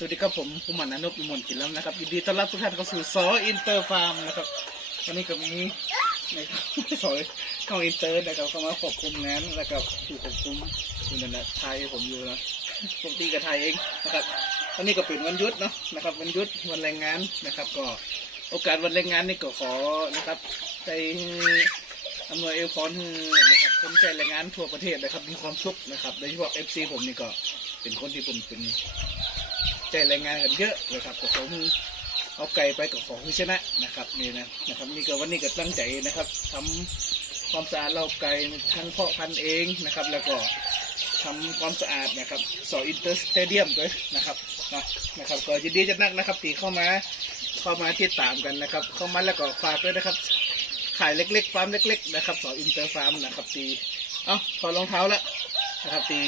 สวัสดีครับผมผู้มันอนุพิมลกินแล้วนะครับยินดีต้อนรับทุกท่านเข้าสู่ซออินเตอร์ฟาร์มนะครับวันนี้ก็มีนะครับสอยข้าอินเตอร์นะครับเข้ามาควบคุมงานแล้วก็ผู้ควบคุมอยู่นั่นแหละไทยผมอยู่นะผมตีกับไทยเองนะครับวันนี้ก็เป็นวันหยุดเนาะนะครับวันหยุดวันแรงงานนะครับ ก็โอกาสวันแรงงานนี่ก็ขอนะครับใจอำนวยเอลพรให้นะครับคนใช้แรงงานทั่วประเทศนะครับมีความสุขนะครับโดยเฉพาะเอฟซีผมนี่ก็เป็นคนที่ผมเป็น ใจแรงงานกันเยอะนะครับก็ขอมือเอาไก่ไปกับของชนะนะครับนี่นะนะครับนี่ก็วันนี้ก็ตั้งใจนะครับทำความสะอาดเราไก่ทั้งเพาะพันธุ์เองนะครับ แล้วก็ทำความสะอาดนะครับสออินเตอร์สเตเดียมด้วยนะครับนะนะครับก็ยินดีจะนักนะครับตีเข้ามาเข้ามาที่ตามกันนะครับ เข้ามาแล้วก็ฝากด้วยนะครับขายเล็กๆฟาร์มเล็ก ๆ นะครับสออินเตอร์ฟาร์มนะครับตีเอ้าถอรองเท้าแล้ว นะครับตี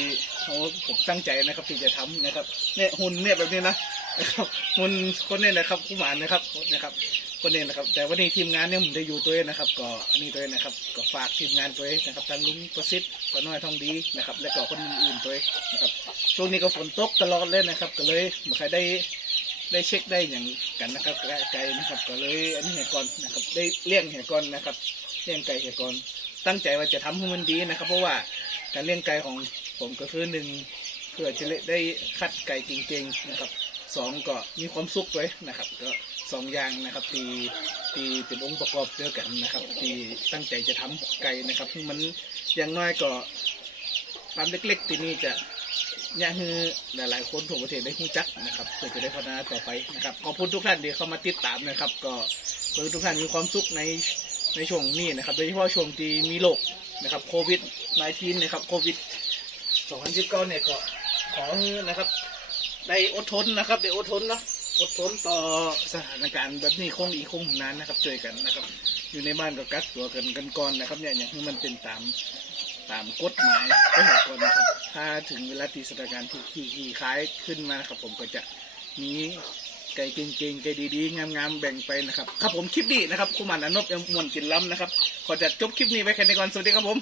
โอ้ผมตั้งใจนะครับที่จะทำนะครับเนี่ยหุ่นเนี่ยแบบนี้นะนะครับหุ่นคนเนี่ยนะครับผู้หมานนะครับนะครับคนเนี่ยนะครับ แต่วันนี้ทีมงานเนี่ยผมได้อยู่ตัวเองนะครับก็อันนี้ตัวเองนะครับก็ฝากทีมงานตัวเองนะครับทางลุงประสิทธิ์ป้าน้อยทองดีนะครับ และก็คนอื่นๆตัวเองนะครับช่วงนี้ก็ฝนตกตลอดเลยนะครับ ก็เลยไม่เคยได้ได้เช็คได้อย่างกันนะครับไก่นะครับ ก็เลยอันนี้เหตุก่อนนะครับได้เลี้ยงเหตุก่อนนะครับเลี้ยงไก่เหตุก่อนตั้งใจว่าจะทำให้มันดีนะครับ เพราะว่า การเลี้ยงไก่ของผมก็คือหนึ่งเพื่อจะได้คัดไก่จริงๆนะครับสองก็มีความสุขด้วยนะครับ ก็สองอย่างนะครับที่ที่เป็นองค์ประกอบเดียวกันนะครับ ที่ตั้งใจจะทำไก่นะครับมันอย่างน้อยก็ความเล็ก ๆ ที่นี่จะเนี่ยคือหลายๆคนทั่วประเทศได้รู้จักนะครับเพื่อจะได้พัฒนาต่อไปนะครับขอบคุณทุกท่านที่เข้ามาติดตามนะครับ ก็ขอให้ทุกท่านมีความสุขใน ในช่วงนี้นะครับ โดยเฉพาะช่วงที่มีโรคนะครับโควิด -19 นะครับโควิด 2019 เนี่ยก็ขอนะครับ ได้อดทนนะครับได้อดทนเนาะอดทนต่อสถานการณ์แบบนี้คงอีกคงนานนะครับเจอกันนะครับ อยู่ในบ้านก็กักตัวกันกันก่อนนะครับเนี่ยอย่างที่มันเป็นตามตามกฎหมายก็หก่อนนะครับ ถ้าถึงเวลาที่สถานการณ์ที่ที่ที่คล้ายขึ้นมาครับผมก็จะมี ไก่เก่งๆไก่ดีๆงามๆแบ่งไปนะครับครับผมคลิปนี้นะครับคุณมันอนบยังมวนกินล้ำนะครับขอจะจบคลิปนี้ไว้แค่นี้ก่อนสวัสดีครับผม